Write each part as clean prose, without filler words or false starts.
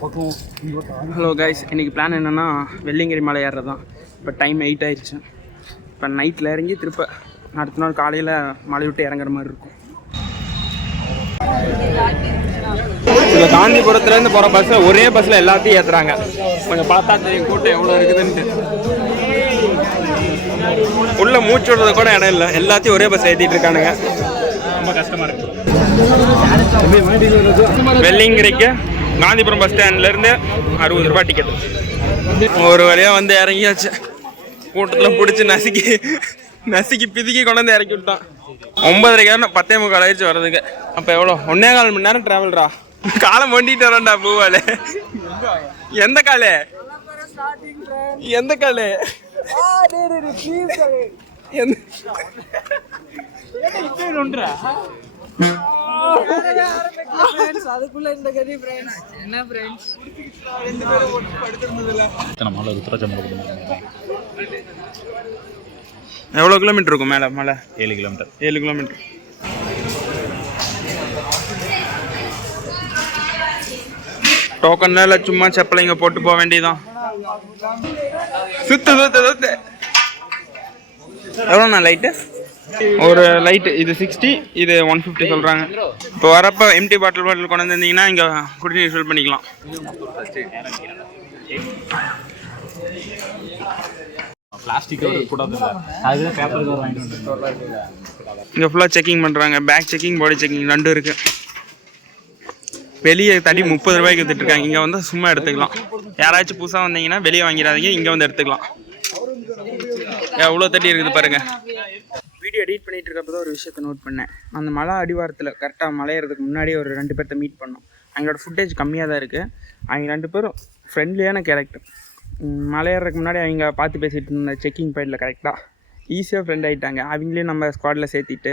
Hello guys, இன்றைக்கி plan என்னென்னா வெள்ளியங்கிரி மலை ஏறுறது தான். இப்போ டைம் 8 ஆயிடுச்சு. இப்போ நைட்டில் இறங்கி திருப்ப அடுத்த நாள் காலையில் மலை விட்டு இறங்குற மாதிரி இருக்கும். இதில் காந்திபுரத்துலேருந்து போகிற பஸ்ஸில் ஒரே பஸ்ஸில் எல்லாத்தையும் ஏற்றுறாங்க. கொஞ்சம் பார்த்தா தெரியும் கூட்டம் எவ்வளோ இருக்குதுன்ட்டு. உள்ளே மூச்சு விடுறது கூட இடம் இல்லை, எல்லாத்தையும் ஒரே பஸ் ஏற்றிட்டு இருக்கானுங்க. ரொம்ப கஷ்டமாக இருக்குது. வெள்ளியங்கிரிக்கு காந்திபுரம் பஸ் ஸ்டாண்ட்லேருந்து 60 ரூபா டிக்கெட். ஒரு வழியாக வந்து இறங்கியாச்சு. கூட்டத்தில் பிடிச்சி நசுக்கி பிதுக்கி கொண்டு வந்து இறக்கி விட்டான். 9:30 10:45 ஆயிடுச்சு வர்றதுக்கு. அப்போ எவ்வளோ 1.25 மணி நேரம் ட்ராவல்ரா. காலம் ஒண்டிட்டு வரேன்டா பூவாலே. எந்த காலே அதுக்குள்ள இந்த கதி ஃப்ரெண்ட்ஸ். என்ன ஃப்ரெண்ட்ஸ், எவ்வளோ கிலோமீட்டர் இருக்கும் மேலே? மலை 7 கிலோமீட்டர். 7 கிலோமீட்டர். டோக்கன்ல இல்லை, சும்மா செப்பலைங்க போட்டு போக வேண்டியதான். சுத்து எவ்வளோண்ணா லைட்டு? ஒரு லைட்டு இது 60, இது 150 சொல்கிறாங்க. இப்போ வரப்போ எம்டி பாட்டில் கொண்டு வந்திருந்தீங்கன்னா இங்கே குடிநீர் ஃபில் பண்ணிக்கலாம். பிளாஸ்டிக் கூடாது, அதுதான் பேப்பர் கவர் வாங்கிட்டு வந்து. இங்கே ஃபுல்லாக செக்கிங் பண்ணுறாங்க. பேக் செக்கிங், பாடி செக்கிங் ரெண்டும் இருக்குது. வெளியே தடி 30 ரூபாய்க்கு வித்துட்ருக்காங்க. இங்கே வந்து சும்மா எடுத்துக்கலாம். யாராச்சும் புதுசாக வந்தீங்கன்னா வெளியே வாங்கிடாதீங்க, இங்கே வந்து எடுத்துக்கலாம். எவ்வளோ தட்டி இருக்குது பாருங்கள். வீடியோ எடிட் பண்ணிகிட்டு இருக்கப்போ தான் ஒரு விஷயத்தை நோட் பண்ணேன். அந்த மலை அடிவாரத்தில் கரெக்டாக மலையறதுக்கு முன்னாடியே ஒரு 2 பேர்த்த மீட் பண்ணோம். அவங்களோட ஃபுட்டேஜ் கம்மியாக தான் இருக்குது. அவங்க 2 பேரும் ஃப்ரெண்ட்லியான கேரக்டர். மலையறதுக்கு முன்னாடி அவங்க பார்த்து பேசிகிட்டு இருந்த செக்கிங் பாயிண்டில் கரெக்டாக ஈஸியாக ஃப்ரெண்ட் ஆகிட்டாங்க. அவங்களையும் நம்ம ஸ்குவாடில் சேர்த்திட்டு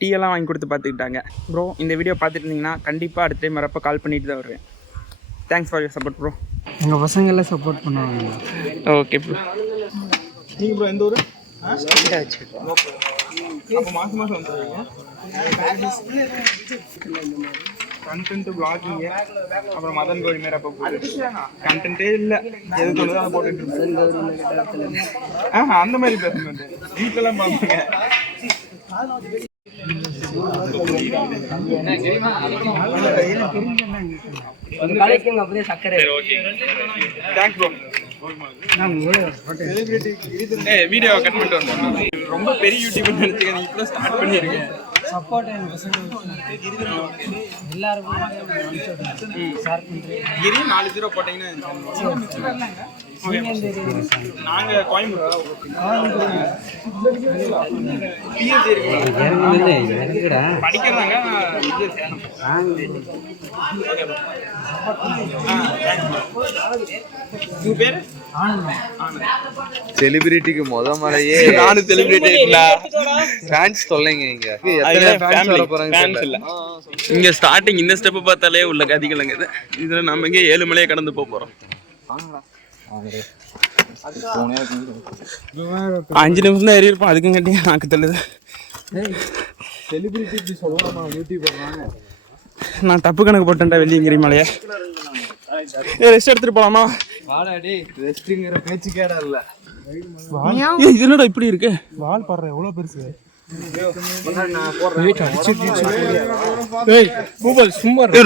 டீயெல்லாம் வாங்கி கொடுத்து பார்த்துக்கிட்டாங்க. ப்ரோ, இந்த வீடியோ பார்த்துட்டு இருந்தீங்கன்னா கண்டிப்பாக அடுத்த டைம் வரப்போ கால் பண்ணிட்டு தான் வருவேன். Thanks for your support bro. எங்கள் பசங்கள்லாம் சப்போர்ட் பண்ணுவாங்க. Okay bro. நீங்கள் ப்ரோ எந்த ஊர்? அப்போ மாதம் வந்துடுவீங்க. கண்டென்ட் பிளாகிங்க, அப்புறம் மதன் கௌரி மேலே அப்போ கண்டென்ட்டே இல்லை, எது தோணுதோ அதை போட்டுட்டு அந்த மாதிரி பேசணும். வீட்டிலலாம் பார்ப்பீங்க. வீடியோ கட் பண்ணிட்டு வந்தோம். ரொம்ப பெரிய யூடியூபர் நினைச்சுக்க, நீங்க இப்போ ஸ்டார்ட் பண்ணிருக்கேன். சப்போர்ட் எல்லாருக்கும் கிரி 4-0 போட்டீங்கன்னா நாங்கள் கோயம்புத்தூர் படிக்கிறாங்க. உங்க பேரு? செலிபிரிட்டிக்கு மலையே நானும் செலிபிரிட்டி ஃபேன்ஸ் தொல்லைங்க. இங்க ஸ்டார்டிங் இந்த ஸ்டெப் பார்த்தாலே உள்ள கதிகளுங்க. இதுல நம்ம இங்க 7 மலையை கடந்து போறோம். 5 நிமிஷம் தான் ஏறி இருப்போம். அதுக்கும் கட்டி நாக்கு தள்ளுது. செலிபிரிட்டி சொல்லலாமா யூடியூபர்? நான் தப்பு கணக்கு போட்டேன்டா வெள்ளியங்கிரி மலையை. ரெஸ்ட் எடுத்துட்டு போலாமா? ரெஸ்ட்ங்கிற பேச்சு கேடா இல்ல. இது என்னடா இப்படி இருக்கு? வால் பாடுற எவ்வளவு பெருசு.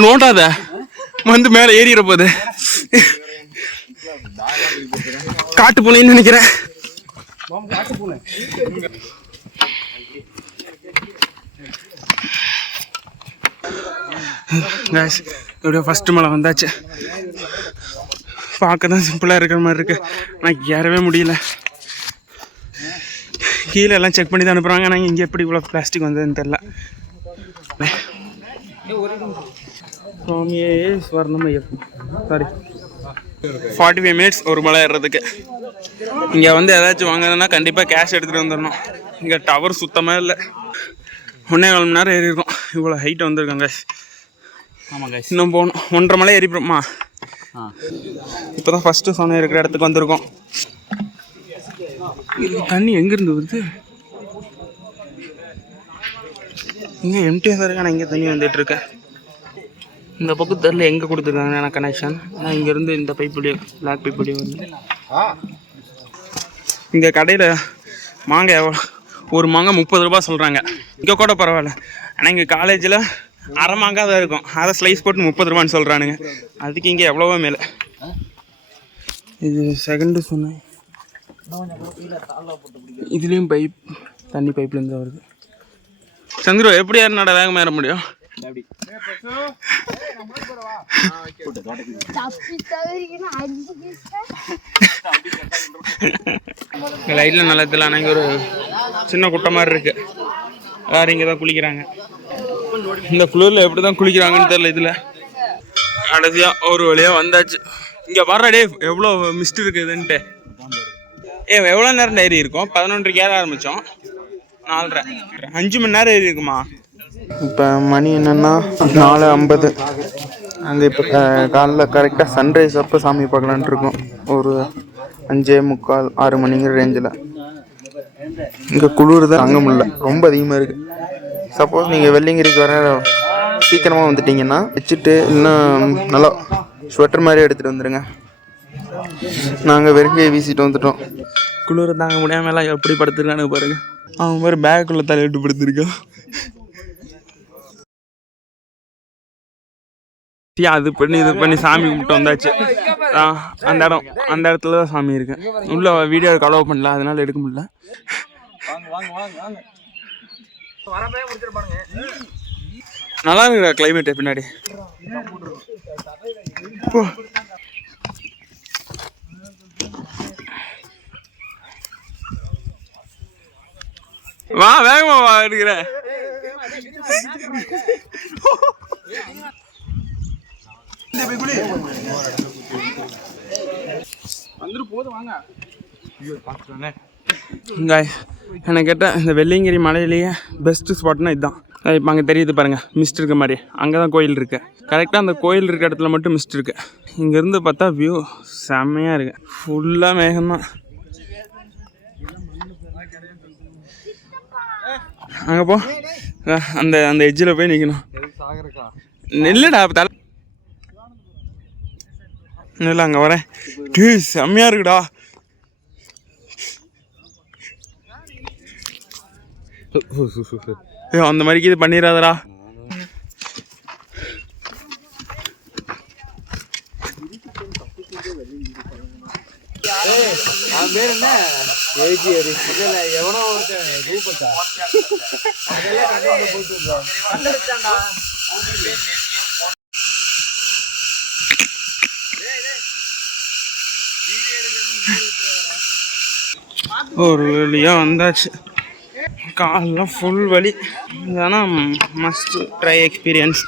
நோண்டாத வந்து மேல ஏறிற போது. காட்டு பூனைன்னு நினைக்கிறேன். எப்படியோ ஃபர்ஸ்ட் மலை வந்தாச்சு. பார்க்க தான் சிம்பிளாக இருக்கிற மாதிரி இருக்குது. ஆனால் ஏறவே முடியல. கீழே எல்லாம் செக் பண்ணி தான் அனுப்புகிறாங்க. ஆனால் இங்கே எப்படி இவ்வளோ பிளாஸ்டிக் வந்ததுன்னு தெரில. சுவாமியே ஸ்வர்ணமயம். சாரி, 45 மினிட்ஸ் ஒரு மலை ஏறுறதுக்கு. இங்கே வந்து ஏதாச்சும் வாங்கினா கண்டிப்பாக கேஷ் எடுத்துகிட்டு வந்துடணும். இங்கே டவர் சுத்தமாக இல்லை. 1.25 மணி நேரம் ஏறி இருக்கும். இவ்வளோ ஹைட் வந்திருக்காங்க. ஆமாங்க, இன்னும் போகணும். 1.5 மலை ஏறிப்போம்மா. இப்போ தான் ஃபஸ்ட்டு சோனை இருக்கிற இடத்துக்கு வந்திருக்கோம். இது தண்ணி எங்கேருந்து வருது? இங்கே எம்டியாக தான் இருக்கு. ஆனால் இங்கே தண்ணி வந்துட்டு இருக்கேன். இந்த பக்கம் தெரியல எங்கே கொடுத்துருக்காங்க எனக்கு கனெக்ஷன். ஆனால் இங்கேருந்து இந்த பைப்புலேயே பிளாக் பைப்புலேயே வந்து இங்கே கடையில் மாங்காய் ஒரு மாங்காய் 30 ரூபா சொல்கிறாங்க. இங்கே கூட பரவாயில்ல. ஆனால் இங்கே காலேஜில் அரை மாங்காய் தான் இருக்கும், அதை ஸ்லைஸ் போட்டு 30 ரூபான்னு சொல்கிறானுங்க. அதுக்கு இங்கே எவ்வளவோ மேலே. இது செகண்டு சொன்னேன். இதுலேயும் பைப் தண்ணி பைப்லேருந்து வருது. சந்திரு எப்படி யாருனாட வேகமாக ஏற முடியும்? லைட்டில் நல்லதில்ல. ஆனால் இங்கே ஒரு சின்ன குட்டை மாதிரி இருக்கு. எல்லாரும் இங்கே தான் குளிக்கிறாங்க. இந்த குளிரில் எப்படி தான் குளிக்கிறாங்கன்னு தெரியல. இதில் கடைசியாக ஒரு வழியாக வந்தாச்சு. இங்கே வர்றடே எவ்வளோ மிஸ்ட் இருக்குதுன்ட்டு. எவ்வளோ நேரம் ஏறி இருக்கும்? 11:30 ஏற ஆரம்பித்தோம், 4:30 5 மணி நேரம் ஏறி இருக்குமா? இப்போ மணி என்னென்னா 4:50. அங்கே இப்போ காலைல கரெக்டாக சன்ரைஸ் அப்போ சாமி பார்க்கலான்ட்டு இருக்கோம். ஒரு 5:45 6 மணிங்கிற ரேஞ்சில். இங்கே குளிர் தான் அங்கே முடியல, ரொம்ப அதிகமாக இருக்குது. சப்போஸ் நீங்கள் வெள்ளிங்கிரிக்கு வர சீக்கிரமாக வந்துட்டிங்கன்னா வச்சுட்டு இன்னும் நல்லா ஸ்வெட்டர் மாதிரி எடுத்துகிட்டு வந்துடுங்க. நாங்கள் வெறுங்கையை வீசிட்டு வந்துட்டோம். குளிர் தாங்க முடியாமல் எல்லாம் எப்படி படுத்துருக்கானு பாருங்கள். அவன் மாதிரி பேக்குள்ளே தலையிட்டு படுத்துருக்கான். அது பண்ணி இது பண்ணி சாமி கும்பிட்டு வந்தாச்சு. அந்த இடத்துல தான் சாமி இருக்கு. உள்ள வீடியோ அலோவ் பண்ணல, அதனால எடுக்க முடியல. நல்லா இருக்குடா கிளைமேட் பின்னாடி. வா வேகமா வா எடுக்கிற. என்ன கேட்டால் இந்த வெள்ளியங்கிரி மலையிலேயே பெஸ்ட்டு ஸ்பாட்னா இதுதான். இப்போ அங்கே தெரியுது பாருங்கள் மிஸ்ட் இருக்க மாதிரி. அங்கே தான் கோயில் இருக்குது. கரெக்டாக அந்த கோயில் இருக்க இடத்துல மட்டும் மிஸ்ட் இருக்குது. இங்கேருந்து பார்த்தா வியூ செம்மையாக இருக்குது. ஃபுல்லாக மேகம்தான். அங்கே போ, அந்த அந்த எட்ஜில் போய் நிற்கணும். நெல்லுடா தலை இல்லை அங்கே வரேன். செம்மையாக இருக்குடா. அந்த மாதிரிக்கு இது பண்ணிடாதடா. ஒரு வழியாக வந்தாச்சு. காலெல்லாம் ஃபுல் வலி. இதெல்லாம் மஸ்ட் ட்ரை எக்ஸ்பீரியன்ஸ்.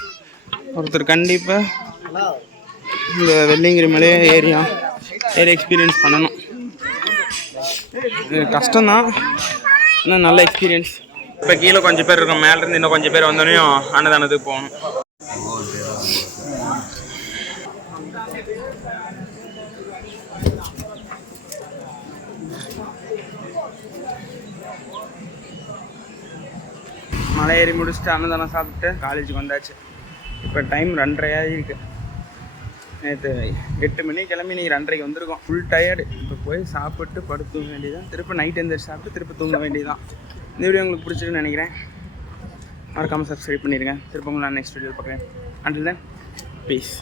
ஒருத்தர் கண்டிப்பாக இந்த வெள்ளியங்கிரி மலையை ஏறி எக்ஸ்பீரியன்ஸ் பண்ணணும். இது கஷ்டம்தான், இன்னும் நல்ல எக்ஸ்பீரியன்ஸ். இப்போ கீழே கொஞ்சம் பேர் இருக்கோம், மேலேருந்து இன்னும் கொஞ்சம் பேர் வந்தோடனையும் அன்னதானத்துக்கு போகணும். மலை ஏறி முடிச்சுட்டு அன்னதானம் சாப்பிட்டு காலேஜுக்கு வந்தாச்சு. இப்போ டைம் 2:30 ஆகிருக்கு. நேற்று 8 மணி கிளம்பி நீங்கள் 2:30 வந்திருக்கோம். Full tired. இப்போ போய் சாப்பிட்டு படுத்து தூங்க வேண்டியதான். திருப்பி நைட் எந்திரிச்சு சாப்பிட்டு திருப்பி தூங்க வேண்டியதான். இந்த வீடியோ உங்களுக்கு பிடிச்சிருக்குன்னு நினைக்கிறேன். மறக்காமல் சப்ஸ்கிரைப் பண்ணிடுங்க. திருப்பி உங்களை நான் நெக்ஸ்ட் வீடியோ பார்க்குறேன். Until then piece.